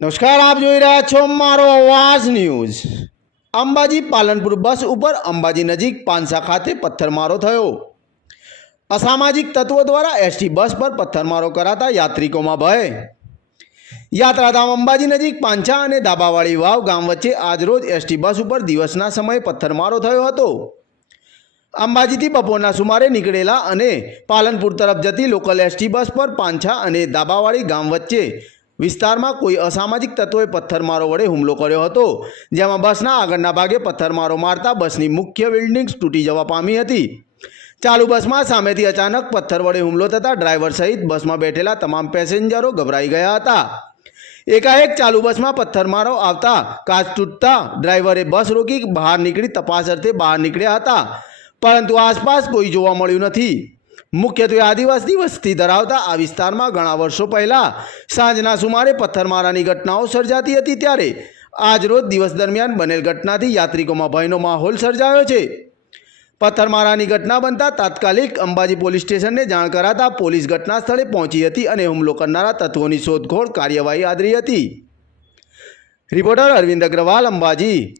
નમસ્કાર, આપ જોઈ રહ્યા છો મારો અવાજ ન્યૂઝ. અંબાજી પાલનપુર બસ ઉપર અંબાજી નજીક પાનસા ખાતે પથ્થરમારો થયો. અસામાજિક તત્વો દ્વારા એસટી બસ પર પથ્થરમારો કરાતા યાત્રિકોમાં ભય. યાત્રાધામ અંબાજી નજીક પાંછા અને દાબાવાળી વાવ ગામ વચ્ચે આજરોજ એસટી બસ ઉપર દિવસના સમયે પથ્થરમારો થયો હતો. અંબાજીથી બપોરના સુમારે નીકળેલા અને પાલનપુર તરફ જતી લોકલ એસટી બસ પર પાંછા અને દાબાવાળી ગામ વચ્ચે વિસ્તારમાં કોઈ અસામાજિક તત્વોએ પથ્થરમારો વડે હુમલો કર્યો હતો, જેમાં બસના આગળના ભાગે પથ્થરમારો મારતા બસની મુખ્ય બિલ્ડિંગ્સ તૂટી જવા પામી હતી. ચાલુ બસમાં સામેથી અચાનક પથ્થર વડે હુમલો થતાં ડ્રાઈવર સહિત બસમાં બેઠેલા તમામ પેસેન્જરો ગભરાઈ ગયા હતા. એકાએક ચાલુ બસમાં પથ્થરમારો આવતા કાચ તૂટતા ડ્રાઈવરે બસ રોકી બહાર નીકળી તપાસ અર્થે બહાર નીકળ્યા હતા, પરંતુ આસપાસ કોઈ જોવા મળ્યું નથી. મુખ્યત્વે આદિવાસી વસ્તી ધરાવતા આ વિસ્તારમાં ઘણા વર્ષો પહેલાં સાંજના સુમારે પથ્થરમારાની ઘટનાઓ સર્જાતી હતી ત્યારે આજરોજ દિવસ દરમિયાન બનેલ ઘટનાથી યાત્રિકોમાં ભયનો માહોલ સર્જાયો છે. પથ્થરમારાની ઘટના બનતા તાત્કાલિક અંબાજી પોલીસ સ્ટેશનને જાણ કરાતા પોલીસ ઘટના સ્થળે પહોંચી હતી અને હુમલો કરનારા તત્વોની શોધખોળ કાર્યવાહી આદરી હતી. રિપોર્ટર અરવિંદ અગ્રવાલ, અંબાજી.